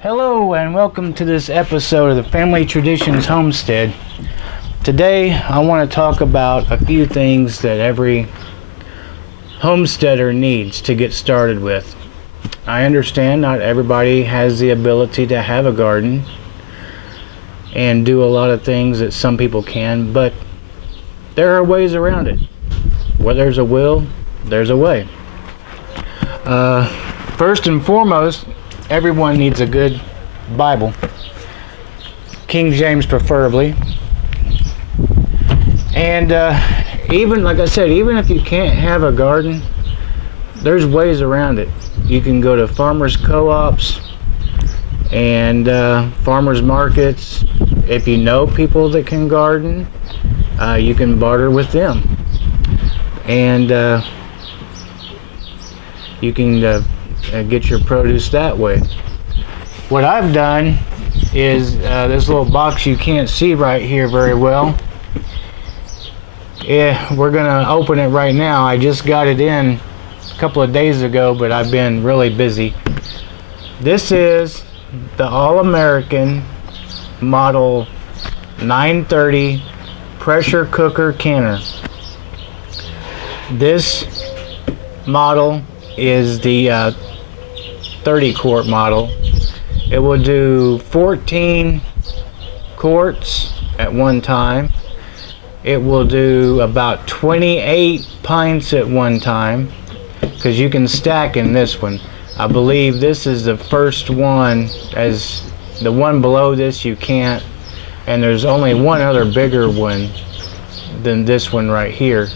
Hello and welcome to this episode of the Family Traditions Homestead. Today I want to talk about a few things that every homesteader needs to get started with. I understand not everybody has the ability to have a garden and do a lot of things that some people can, but there are ways around it. Where there's a will, there's a way. First and foremost, everyone needs a good Bible, King James preferably. And even like I said, even if you can't have a garden, there's ways around it. You can go to farmers co-ops and farmers markets. If you know people that can garden, you can barter with them, and you can get your produce that way. What I've done is this little box you can't see right here very well. Yeah, we're gonna open it right now. I just got it in a couple of days ago, but I've been really busy. This is the All-American Model 930 pressure cooker canner. This model is the 30 quart model. It will do 14 quarts at one time. It will do about 28 pints at one time, because you can stack in this one. I believe this is the first one, as the one below this you can't, and there's only one other bigger one than this one right here.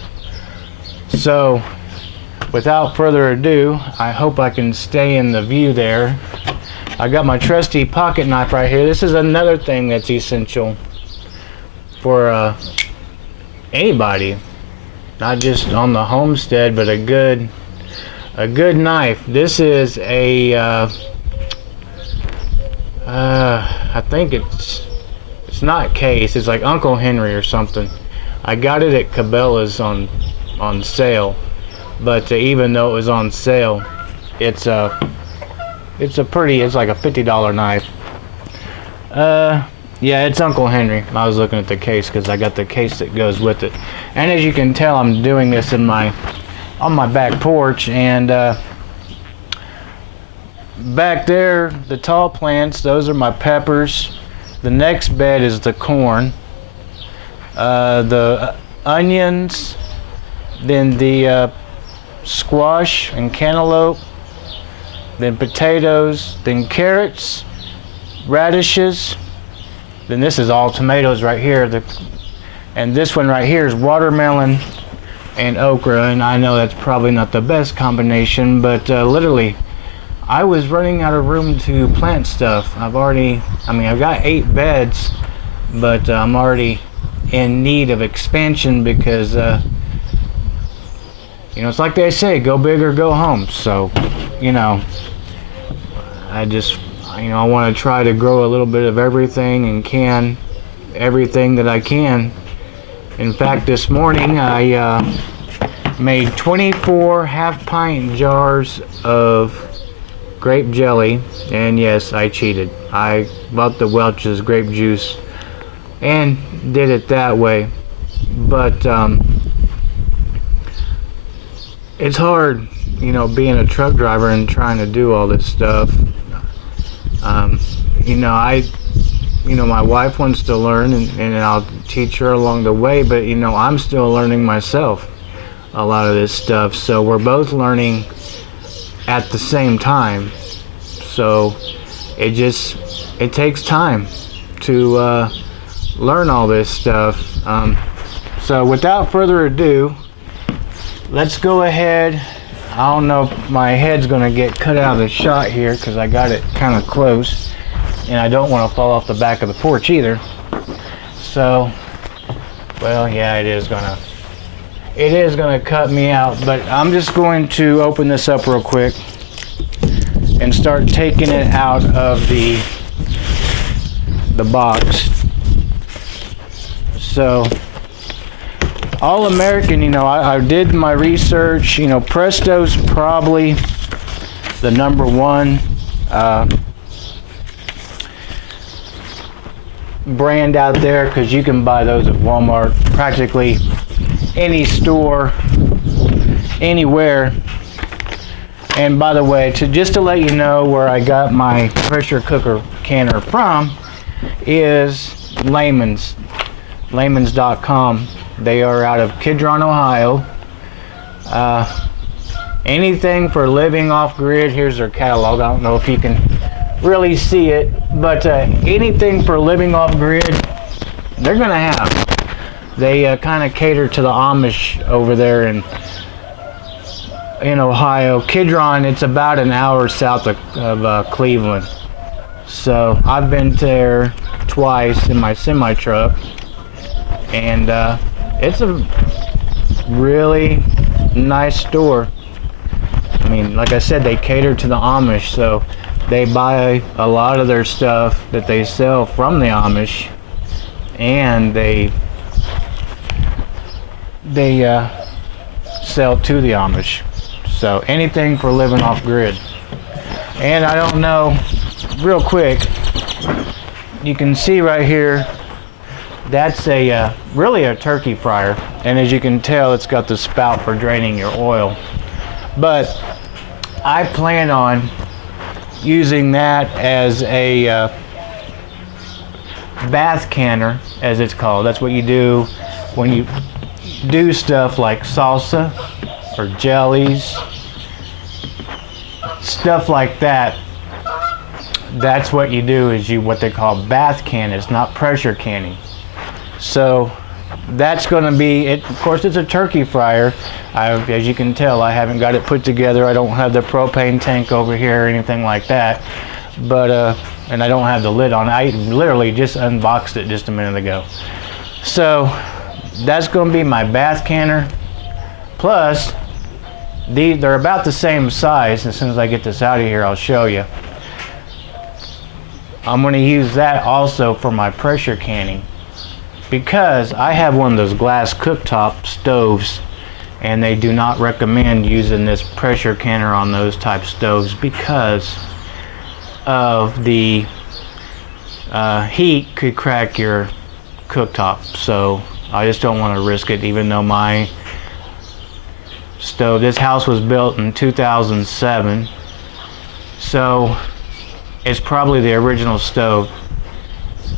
So without further ado, I hope I can stay in the view there. I got my trusty pocket knife right here. This is another thing that's essential for anybody, not just on the homestead, but a good knife. This is a I think it's not Case. It's like Uncle Henry or something. I got it at Cabela's on sale, but even though it was on sale, it's like a $50 knife. Yeah, it's Uncle Henry. I was looking at the case because I got the case that goes with it. And as you can tell, I'm doing this on my back porch, and back there, the tall plants, those are my peppers. The next bed is the corn, the onions, then the squash and cantaloupe, then potatoes, then carrots, radishes, then this is all tomatoes right here, and this one right here is watermelon and okra. And I know that's probably not the best combination, but literally I was running out of room to plant stuff. I've got 8 beds, but I'm already in need of expansion because it's like they say, go big or go home. So I want to try to grow a little bit of everything and can everything that I can. In fact, this morning I made 24 half-pint jars of grape jelly, and yes, I cheated. I bought the Welch's grape juice and did it that way. But it's hard, being a truck driver and trying to do all this stuff. My wife wants to learn, and I'll teach her along the way, but I'm still learning myself a lot of this stuff, so we're both learning at the same time. So it takes time to learn all this stuff. So without further ado, let's go ahead. I don't know if my head's gonna get cut out of the shot here because I got it kind of close, and I don't want to fall off the back of the porch either. So, well, yeah, it is gonna cut me out, but I'm just going to open this up real quick and start taking it out of the box. So All-American, I did my research. Presto's probably the number one brand out there, because you can buy those at Walmart, practically any store, anywhere. And by the way, just to let you know where I got my pressure cooker canner from is Layman's. Layman's.com. They are out of Kidron, Ohio. Anything for living off grid. Here's their catalog. I don't know if you can really see it, but anything for living off grid, they're gonna have. They kind of cater to the Amish over there in Ohio. Kidron, it's about an hour south of Cleveland. So I've been there twice in my semi truck, and it's a really nice store. I mean, like I said, they cater to the Amish, so they buy a lot of their stuff that they sell from the Amish, and they sell to the Amish. So anything for living off grid. And I don't know, real quick, you can see right here, that's really a turkey fryer, and as you can tell, it's got the spout for draining your oil. But I plan on using that as a bath canner, as it's called. That's what you do when you do stuff like salsa or jellies, stuff like that. That's what you do, is what they call bath can. It's not pressure canning. So that's going to be it. Of course, it's a turkey fryer. As you can tell, I haven't got it put together. I don't have the propane tank over here or anything like that. But and I don't have the lid on. I literally just unboxed it just a minute ago. So that's going to be my bath canner. Plus, they're about the same size. As soon as I get this out of here, I'll show you. I'm going to use that also for my pressure canning, because I have one of those glass cooktop stoves, and they do not recommend using this pressure canner on those type stoves because of the heat could crack your cooktop. So I just don't want to risk it, even though my stove, this house was built in 2007, so it's probably the original stove.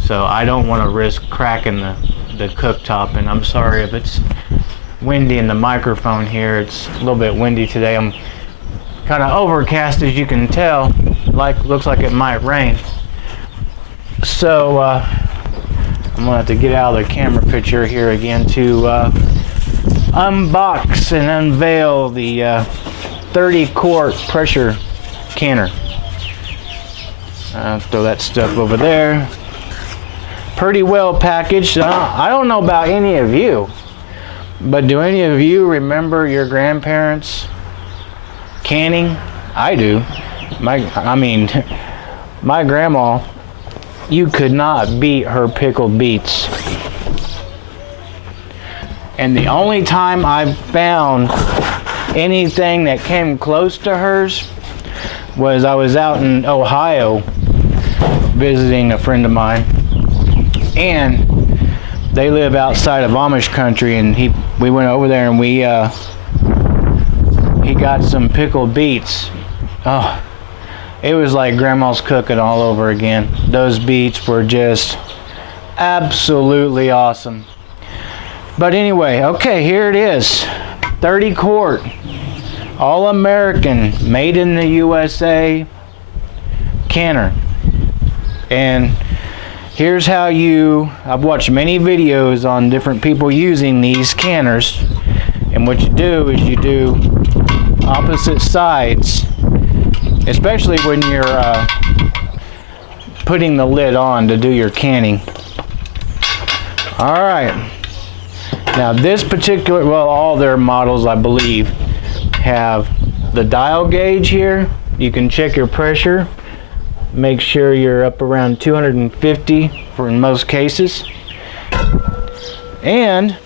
So I don't want to risk cracking the cooktop. And I'm sorry if it's windy in the microphone here. It's a little bit windy today. I'm kind of overcast, as you can tell. Looks like it might rain. So I'm gonna have to get out of the camera picture here again to unbox and unveil the 30 quart pressure canner. Throw that stuff over there. Pretty well packaged. I don't know about any of you, but do any of you remember your grandparents canning? I do. My grandma, you could not beat her pickled beets. And the only time I've found anything that came close to hers was I was out in Ohio visiting a friend of mine, and they live outside of Amish country, and we went over there and he got some pickled beets. Oh, it was like grandma's cooking all over again. Those beets were just absolutely awesome. But anyway, okay, here it is. 30 quart, all American, made in the USA canner. And here's how I've watched many videos on different people using these canners. And what you do is you do opposite sides, especially when you're putting the lid on to do your canning. All right. Now this particular, well, all their models, I believe, have the dial gauge here. You can check your pressure. Make sure you're up around 250 for in most cases. And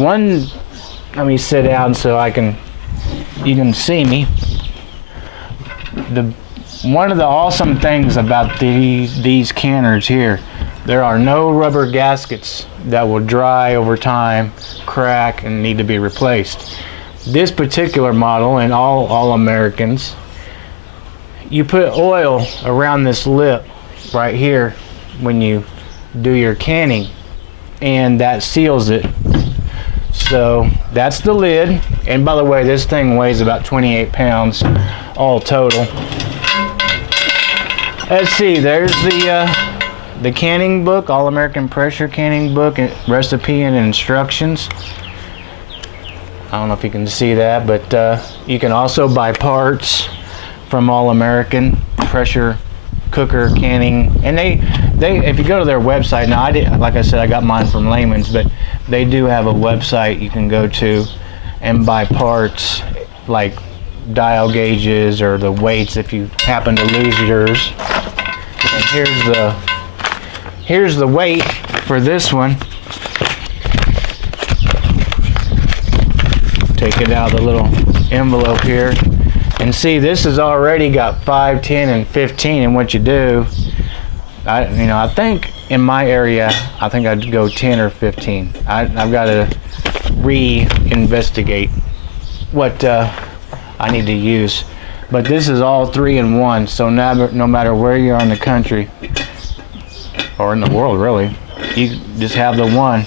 let me sit down so you can see me. One of the awesome things about these canners here, There are no rubber gaskets that will dry over time, crack, and need to be replaced. This particular model, and all Americans, you put oil around this lip right here when you do your canning, and that seals it. So that's the lid. And by the way, this thing weighs about 28 pounds all total. Let's see, there's the canning book, All American Pressure Canning Book, recipe and instructions. I don't know if you can see that, but you can also buy parts from All American Pressure Cooker Canning, and they if you go to their website, now like I said, I got mine from Layman's, but they do have a website you can go to and buy parts like dial gauges or the weights if you happen to lose yours. And here's the weight for this one. Take it out of the little envelope here. And see, this has already got 5, 10, and 15. And what you do, I think in my area, I think I'd go 10 or 15. I've got to re-investigate what I need to use. But this is all 3-in-1. So no matter where you are in the country, or in the world really, you just have the one.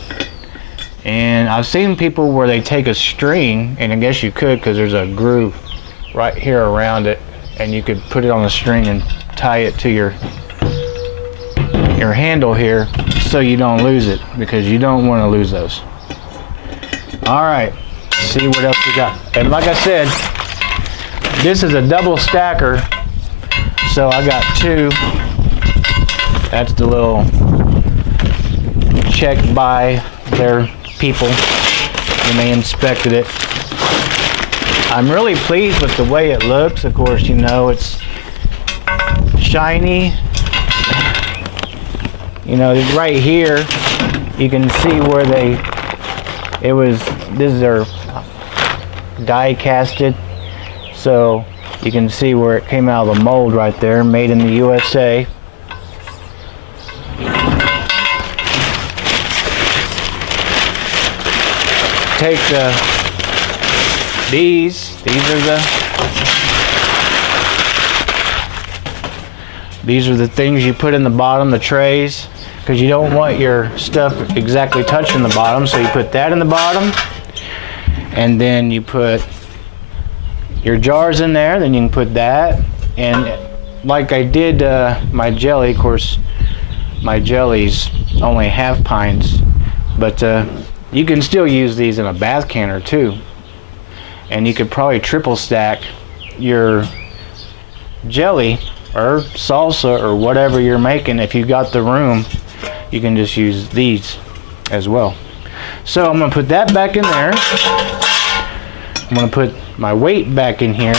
And I've seen people where they take a string, and I guess you could because there's a groove right here around it, and you could put it on a string and tie it to your handle here so you don't lose it, because you don't want to lose those. All right, see what else we got. And like I said, this is a double stacker, so I got 2. That's the little check by their people when they inspected it. I'm really pleased with the way it looks. Of course, it's shiny. Right here, you can see where this is their die casted. So you can see where it came out of the mold right there, made in the USA. Take these are the things you put in the bottom, the trays, because you don't want your stuff exactly touching the bottom. So you put that in the bottom, and then you put your jars in there. Then you can put that, and like I did my jelly. Of course, my jelly's only half pints, but you can still use these in a bath canner too. And you could probably triple stack your jelly or salsa or whatever you're making. If you got the room, you can just use these as well. So I'm gonna put that back in there. I'm gonna put my weight back in here.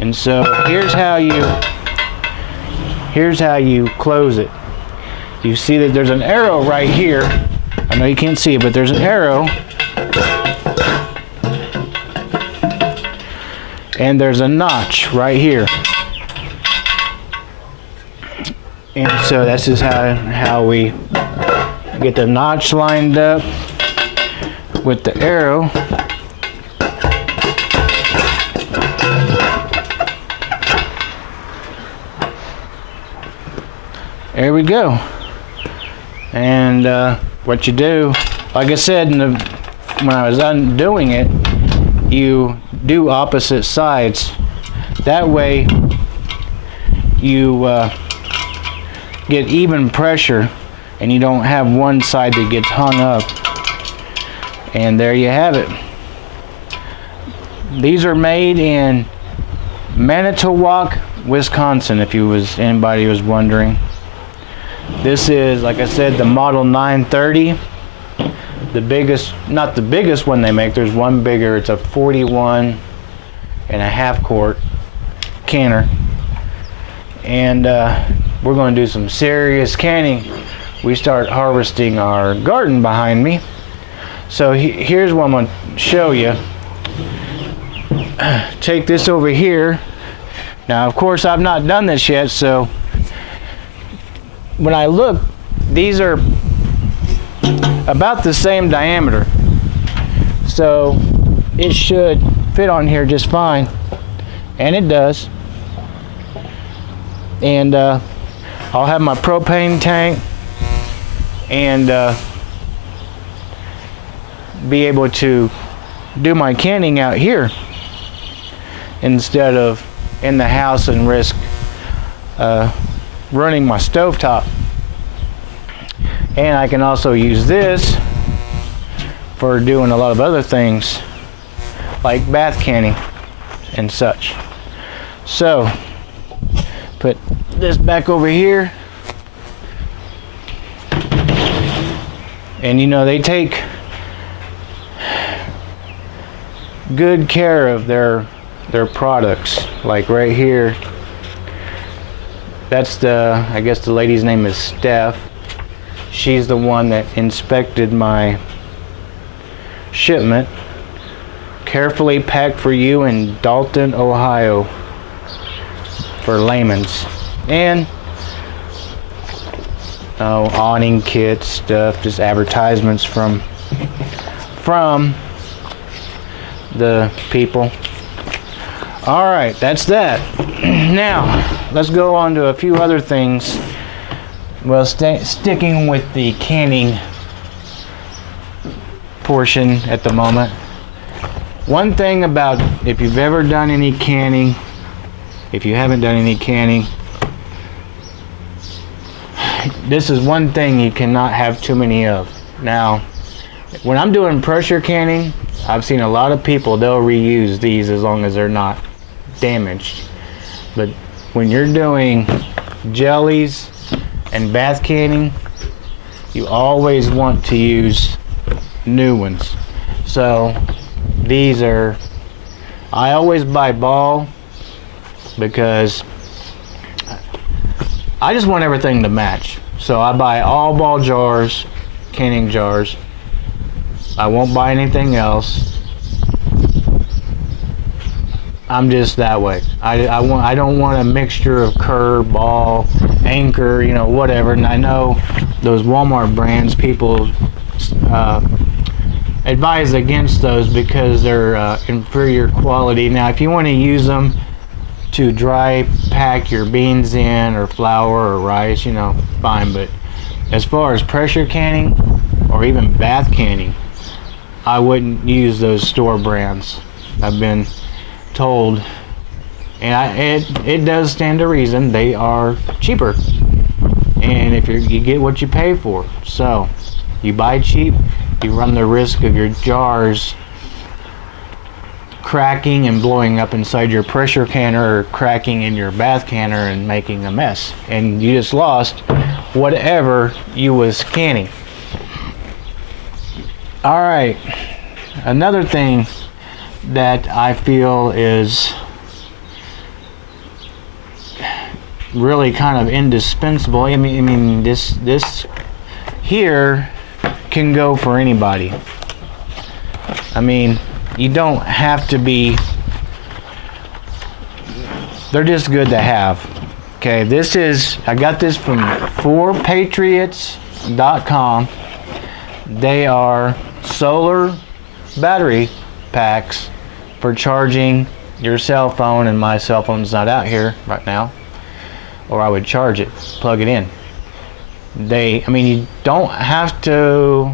And so here's how you close it. You see that there's an arrow right here. I know you can't see it, but there's an arrow. And there's a notch right here. And so that's just how we get the notch lined up with the arrow. There we go. And what you do, like I said, when I was undoing it, you do opposite sides. That way you get even pressure and you don't have one side that gets hung up. And there you have it. These are made in Manitowoc, Wisconsin, if anybody was wondering. This is, like I said, the Model 930. The biggest, not the biggest one they make, there's one bigger. It's a 41.5 quart canner. And we're going to do some serious canning. We start harvesting our garden behind me. So here's what I'm going to show you. Take this over here. Now, of course, I've not done this yet, so when I look these are about the same diameter, so it should fit on here just fine, and it does. And I'll have my propane tank and be able to do my canning out here instead of in the house and risk running my stovetop. And I can also use this for doing a lot of other things like bath canning and such. So put this back over here, and you know, they take good care of their products. Like right here, that's the, I guess the lady's name is Steph. She's the one that inspected my shipment. Carefully packed for you in Dalton, Ohio, for layman's. And awning kits, stuff, just advertisements from the people. All right, that's that. Now let's go on to a few other things. Well, sticking with the canning portion at the moment. One thing about, if you've ever done any canning, if you haven't done any canning, this is one thing you cannot have too many of. Now, when I'm doing pressure canning, I've seen a lot of people, they'll reuse these as long as they're not damaged. But when you're doing jellies and bath canning, you always want to use new ones. So these are, I always buy ball because I just want everything to match. So I buy all ball jars, canning jars. I won't buy anything else. I'm just that way. I don't want a mixture of Kerr, Ball, Anchor, you know, whatever. And I know those Walmart brands, people advise against those because they're inferior quality. Now, if you want to use them to dry pack your beans in, or flour or rice, you know, fine. But as far as pressure canning or even bath canning, I wouldn't use those store brands. I've been told, and it does stand to reason, they are cheaper, and if you get what you pay for. So you buy cheap, you run the risk of your jars cracking and blowing up inside your pressure canner, or cracking in your bath canner and making a mess, and you just lost whatever you was canning. All right, another thing that I feel is really kind of indispensable. I mean this here can go for anybody. I mean, you don't have to be, they're just good to have. Okay, this is, I got this from 4patriots.com. They are solar battery packs for charging your cell phone, and my cell phone's not out here right now, or I would charge it, plug it in. I mean, you don't have to,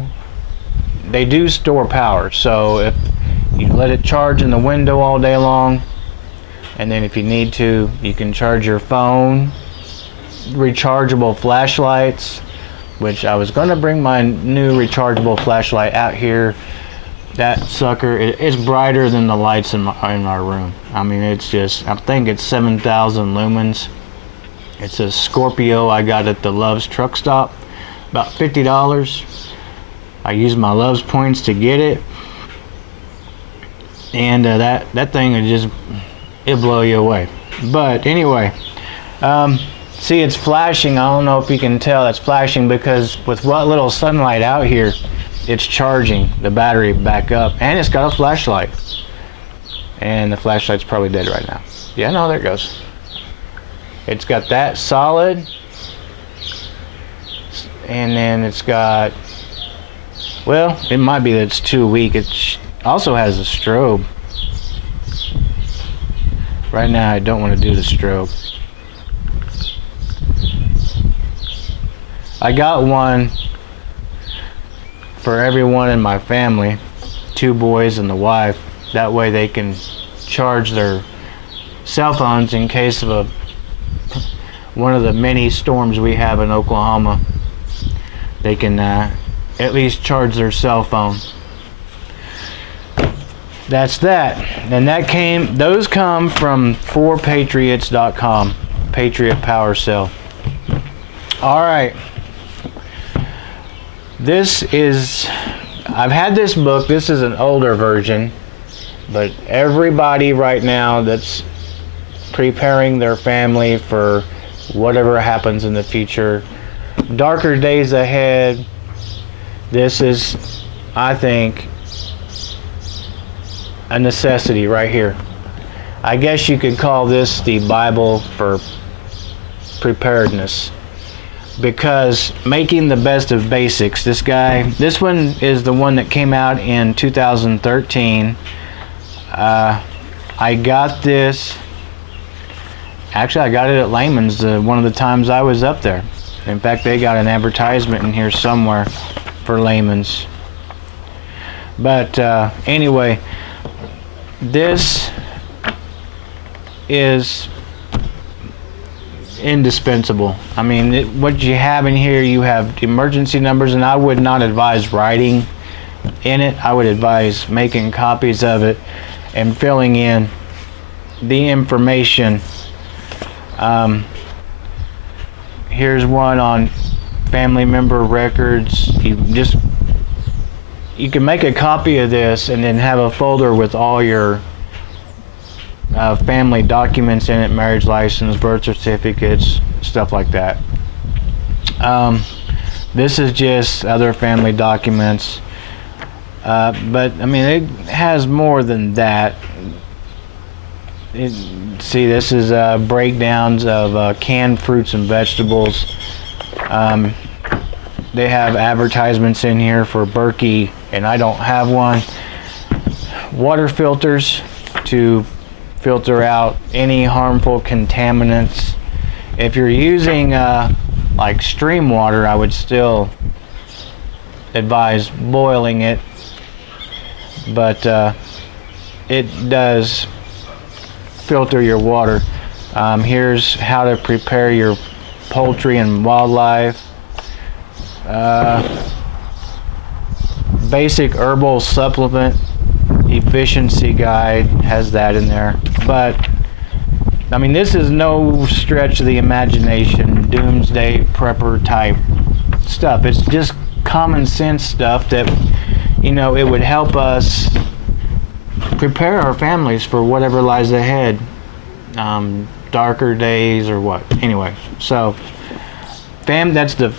they do store power, so if you let it charge in the window all day long, and then if you need to, you can charge your phone. Rechargeable flashlights, which I was going to bring my new rechargeable flashlight out here. That sucker, it's brighter than the lights in our room. I mean, it's just, I think it's 7,000 lumens. It's a Scorpio I got at the Love's truck stop, about $50. I used my Love's points to get it, and that thing would just, it'll blow you away. But anyway, see, it's flashing. I don't know if you can tell, it's flashing because with what little sunlight out here, it's charging the battery back up, and it's got a flashlight, and the flashlight's probably dead right now. Yeah, no, there it goes. It's got that solid And then it's got, well, it might be that it's too weak. It also has a strobe. Right now I don't want to do the strobe. I got one for everyone in my family, 2 boys and the wife. That way they can charge their cell phones in case of one of the many storms we have in Oklahoma. They can at least charge their cell phone. That's that. And those come from 4patriots.com, Patriot Power Cell. All right. I've had this book. This is an older version, but everybody right now that's preparing their family for whatever happens in the future, darker days ahead, this is, I think, a necessity right here. I guess you could call this the Bible for preparedness, because making the best of basics. This one is the one that came out in 2013. I got this, actually I got it at Layman's one of the times I was up there. In fact, they got an advertisement in here somewhere for Layman's. But anyway, this is indispensable. I mean, what you have in here, you have emergency numbers, and I would not advise writing in it. I would advise making copies of it and filling in the information. Here's one on family member records. You can make a copy of this and then have a folder with all your family documents in it, marriage license, birth certificates, stuff like that. This is just other family documents, but I mean, it has more than that. See, this is breakdowns of canned fruits and vegetables. They have advertisements in here for Berkey, and I don't have one. Water filters to filter out any harmful contaminants. If you're using like stream water, I would still advise boiling it, but it does filter your water. Here's how to prepare your poultry and wildlife. Basic herbal supplement efficiency guide has that in there. But I mean, this is no stretch of the imagination, doomsday prepper type stuff. It's just common sense stuff that, you know, it would help us prepare our families for whatever lies ahead, darker days or what. Anyway, so that's the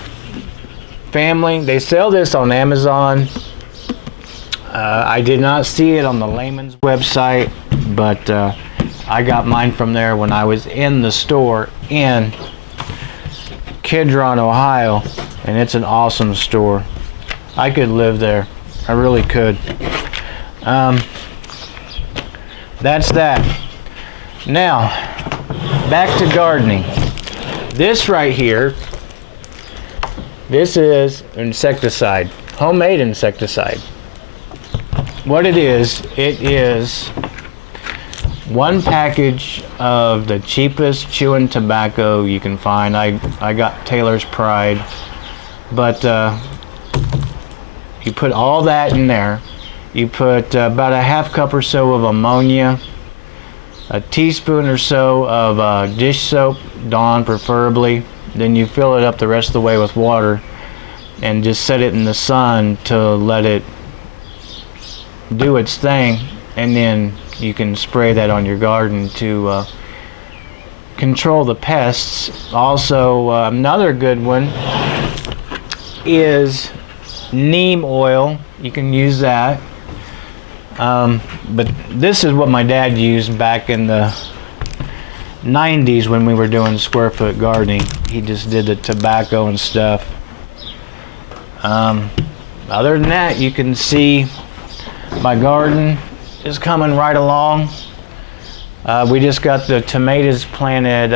family. They sell this on Amazon. I did not see it on the Layman's website, but I got mine from there when I was in the store in Kidron, Ohio, and it's an awesome store. I could live there. I really could. That's that. Now, back to gardening. This right here, this is insecticide, homemade insecticide. What it is 1 package of the cheapest chewing tobacco you can find. I got Taylor's Pride, but you put all that in there. You put about a half cup or so of ammonia, a teaspoon or so of dish soap, Dawn preferably. Then you fill it up the rest of the way with water and just set it in the sun to let it do its thing, and then you can spray that on your garden to control the pests. Also, another good one is neem oil. You can use that. But this is what my dad used back in the 90s when we were doing square foot gardening. He just did the tobacco and stuff. Other than that, you can see my garden is coming right along. We just got the tomatoes planted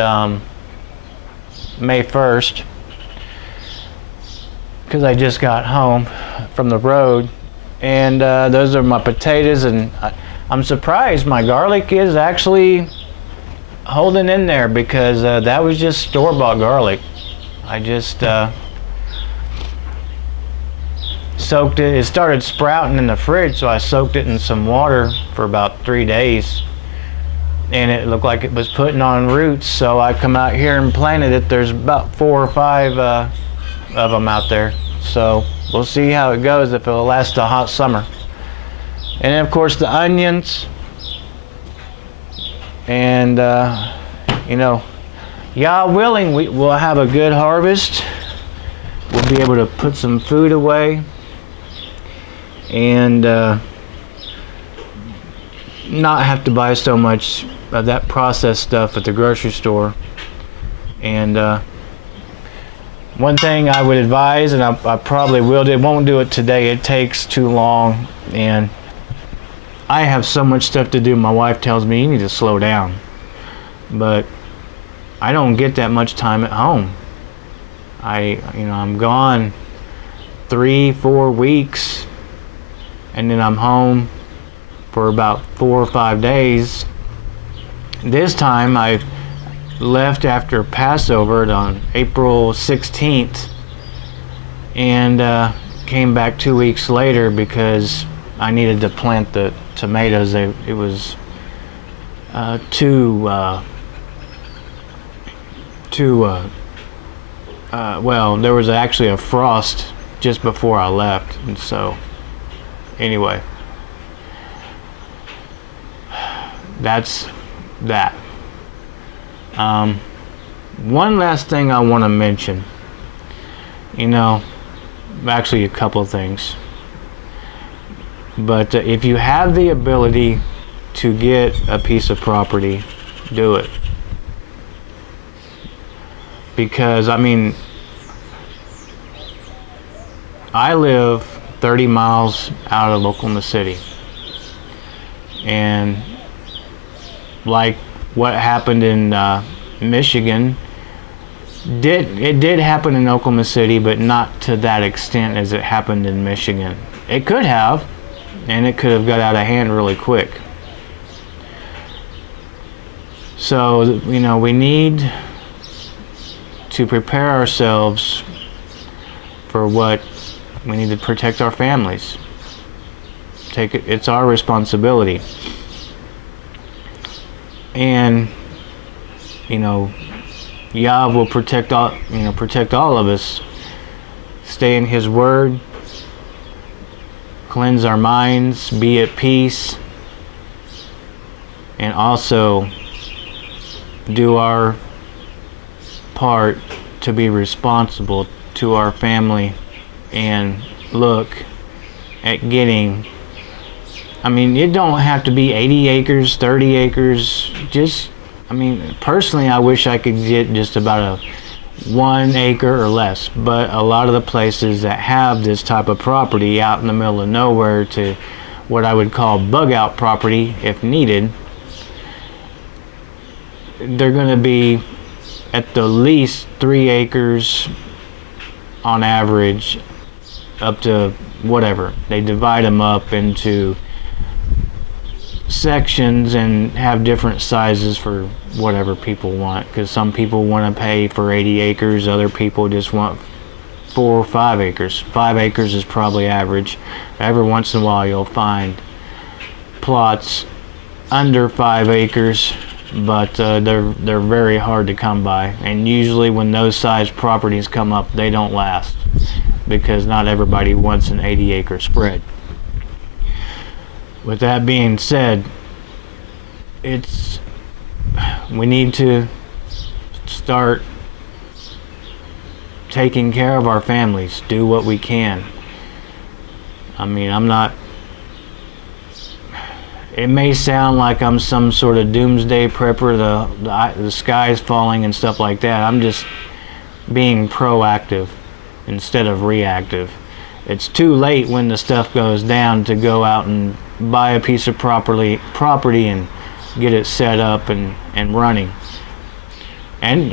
May 1st because I just got home from the road, and those are my potatoes, and I'm surprised my garlic is actually holding in there, because that was just store-bought garlic. I just soaked it. It started sprouting in the fridge, so I soaked it in some water for about 3 days, and it looked like it was putting on roots. So I come out here and planted it. There's about 4 or 5 of them out there, so we'll see how it goes, if it'll last a hot summer. And then of course the onions, and you know, Yah willing, we'll have a good harvest. We'll be able to put some food away, and not have to buy so much of that processed stuff at the grocery store. And one thing I would advise, and I probably won't do it today, it takes too long, and I have so much stuff to do. My wife tells me, you need to slow down, but I don't get that much time at home. I'm gone 3-4 weeks, and then I'm home for about 4 or 5 days. This time I left after Passover on April 16th, and came back 2 weeks later because I needed to plant the tomatoes. It was well, there was actually a frost just before I left, and so anyway, that's that. One last thing I want to mention, actually a couple of things, but if you have the ability to get a piece of property, do it. Because I live 30 miles out of Oklahoma City, and like what happened in Michigan, it did happen in Oklahoma City, but not to that extent as it happened in Michigan. It could have, and it could have got out of hand really quick. So we need to prepare ourselves for what we need to protect our families. It's our responsibility. And Yah will protect all of us. Stay in His Word, cleanse our minds, be at peace, and also do our part to be responsible to our family and look at getting, it don't have to be 80 acres, 30 acres, personally I wish I could get just about a 1 acre or less, but a lot of the places that have this type of property out in the middle of nowhere, to what I would call bug out property if needed, they're going to be at the least 3 acres on average, up to whatever. They divide them up into sections and have different sizes for whatever people want, because some people want to pay for 80 acres, other people just want 4 or 5 acres. 5 acres is probably average. Every once in a while you'll find plots under 5 acres, but they're very hard to come by, and usually when those size properties come up, they don't last, because not everybody wants an 80-acre spread. With that being said, we need to start taking care of our families, do what we can. It may sound like I'm some sort of doomsday prepper, the sky's falling and stuff like that. I'm just being proactive instead of reactive. it's too late when the stuff goes down to go out and buy a piece of property and get it set up and running. And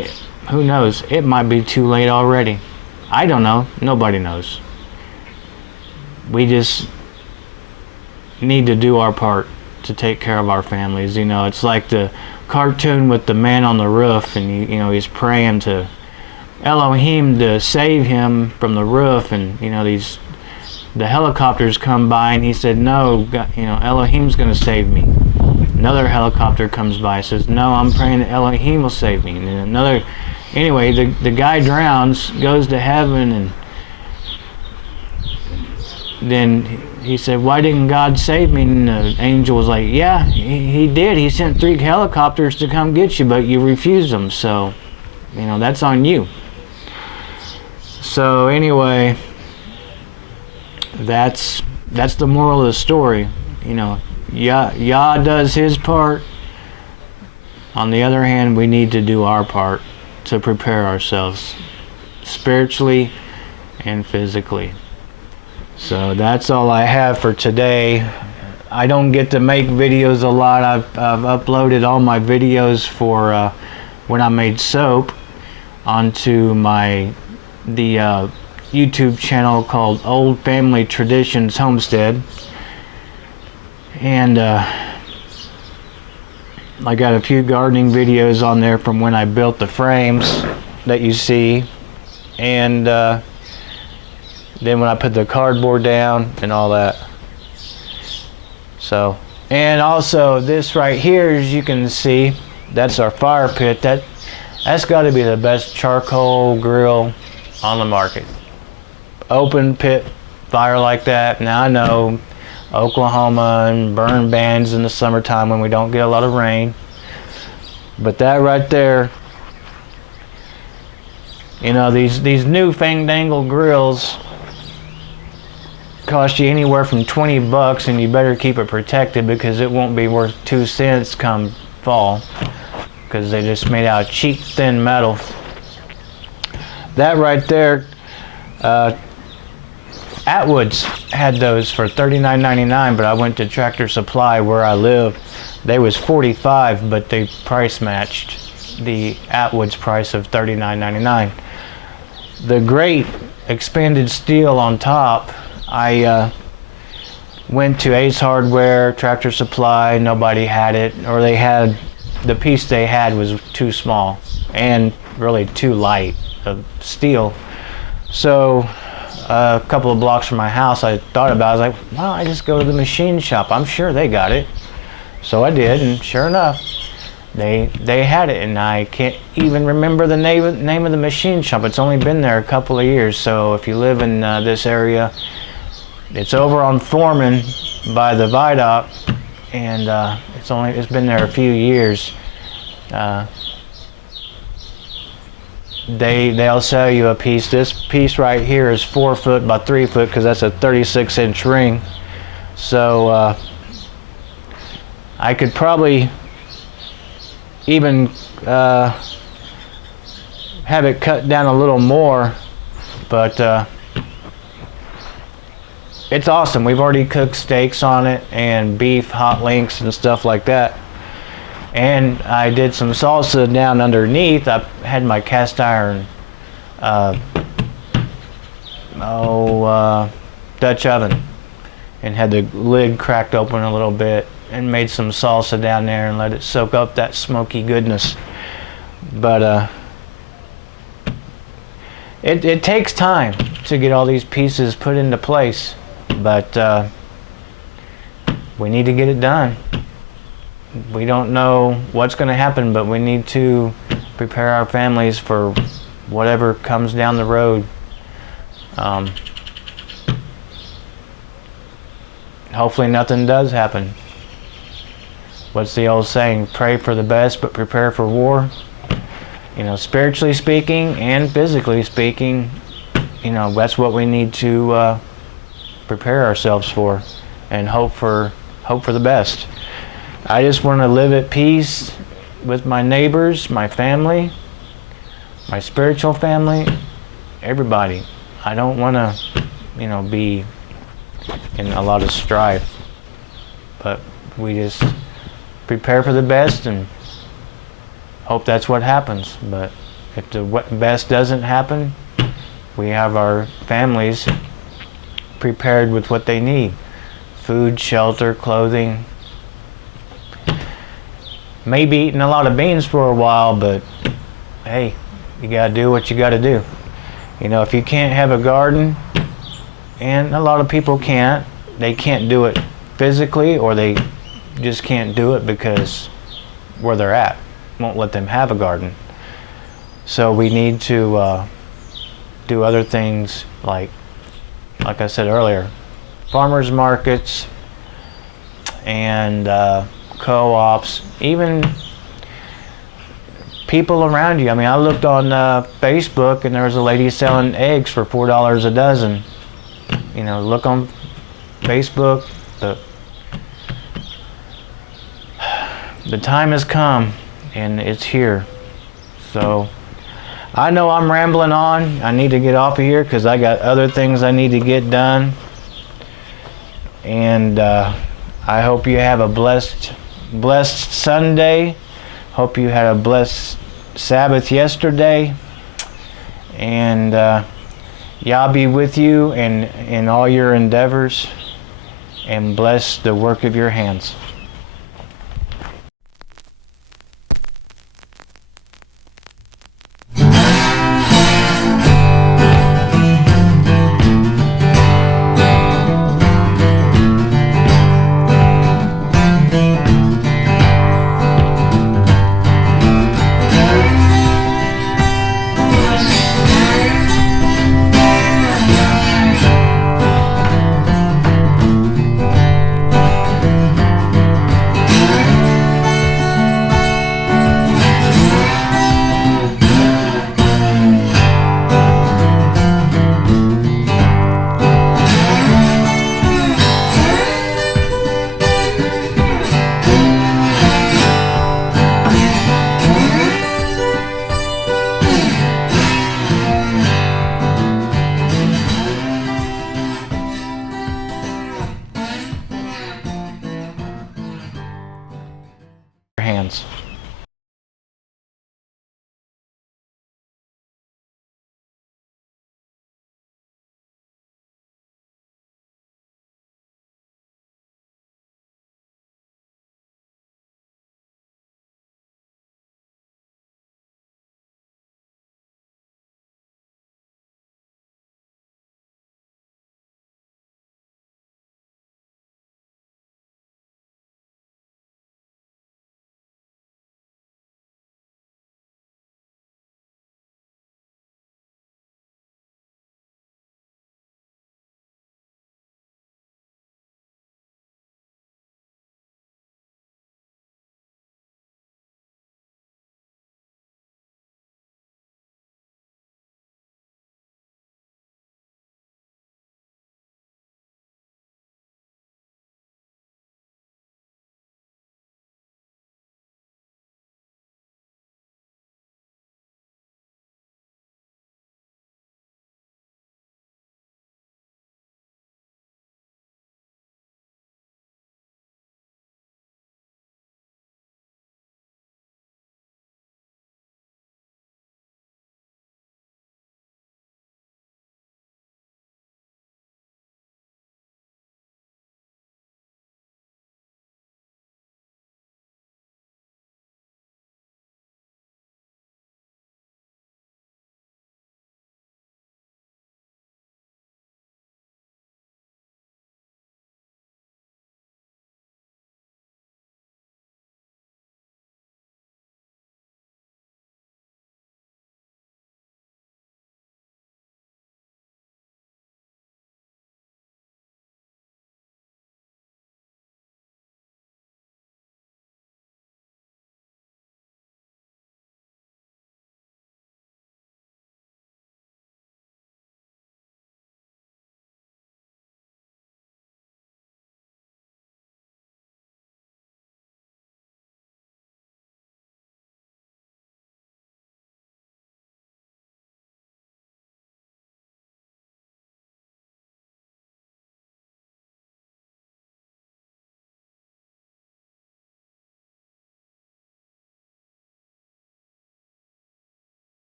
who knows, it might be too late already. I don't know. Nobody knows. We just need to do our part to take care of our families. You know, it's like the cartoon with the man on the roof, and you know, he's praying to Elohim to save him from the roof, and you know, the helicopters come by, and he said, no, God, you know, Elohim's going to save me. Another helicopter comes by, says, no, I'm praying that Elohim will save me. And then another, anyway, the guy drowns, goes to heaven, and then he said, why didn't God save me? And the angel was like, yeah, he did. He sent 3 helicopters to come get you, but you refused them. So, you know, that's on you. So anyway, that's the moral of the story. You know, Yah does his part. On the other hand, we need to do our part to prepare ourselves spiritually and physically. So that's all I have for today. I don't get to make videos a lot. I've uploaded all my videos for when I made soap onto the YouTube channel called Old Family Traditions Homestead, and I got a few gardening videos on there from when I built the frames that you see, and then when I put the cardboard down and all that. So, and also this right here, as you can see, that's our fire pit. That's got to be the best charcoal grill on the market. Open pit fire like that. Now I know Oklahoma and burn bans in the summertime when we don't get a lot of rain, but that right there, you know, these new fandangled grills cost you anywhere from $20, and you better keep it protected because it won't be worth 2 cents come fall, because they just made out of cheap thin metal. That right there, Atwoods had those for $39.99, but I went to Tractor Supply where I live. They was $45, but they price matched the Atwoods price of $39.99. The great expanded steel on top, I went to Ace Hardware, Tractor Supply, nobody had it, or they had, the piece they had was too small and really too light of steel. So a couple of blocks from my house, I thought about it. I was like, well, I just go to the machine shop. I'm sure they got it. So I did, and sure enough, they had it, and I can't even remember the name of the machine shop. It's only been there a couple of years. So if you live in this area, it's over on Foreman by the viaduct, and it's been there a few years. They'll sell you a piece. This piece right here is 4 foot by 3 foot because that's a 36-inch ring. So I could probably even have it cut down a little more, but it's awesome. We've already cooked steaks on it and beef, hot links, and stuff like that. And I did some salsa down underneath. I had my cast iron Dutch oven, and had the lid cracked open a little bit, and made some salsa down there and let it soak up that smoky goodness. But it takes time to get all these pieces put into place, but we need to get it done. We don't know what's going to happen, but we need to prepare our families for whatever comes down the road. Hopefully nothing does happen. What's the old saying? Pray for the best, but prepare for war. You know, spiritually speaking and physically speaking, you know, that's what we need to prepare ourselves for, and hope for the best. I just want to live at peace with my neighbors, my family, my spiritual family, everybody. I don't want to be in a lot of strife. But we just prepare for the best and hope that's what happens. But if the best doesn't happen, we have our families prepared with what they need: food, shelter, clothing. Maybe eating a lot of beans for a while, but hey, you gotta do what you gotta do. If you can't have a garden, and a lot of people can't, they can't do it physically, or they just can't do it because where they're at won't let them have a garden. So we need to do other things like I said earlier, farmers markets and co-ops, even people around you. I looked on Facebook, and there was a lady selling eggs for $4 a dozen. Look on Facebook. The time has come, and it's here. So I know I'm rambling on. I need to get off of here because I got other things I need to get done. And I hope you have a blessed Sunday. Hope you had a blessed Sabbath yesterday. And Yah be with you in all your endeavors, and bless the work of your hands.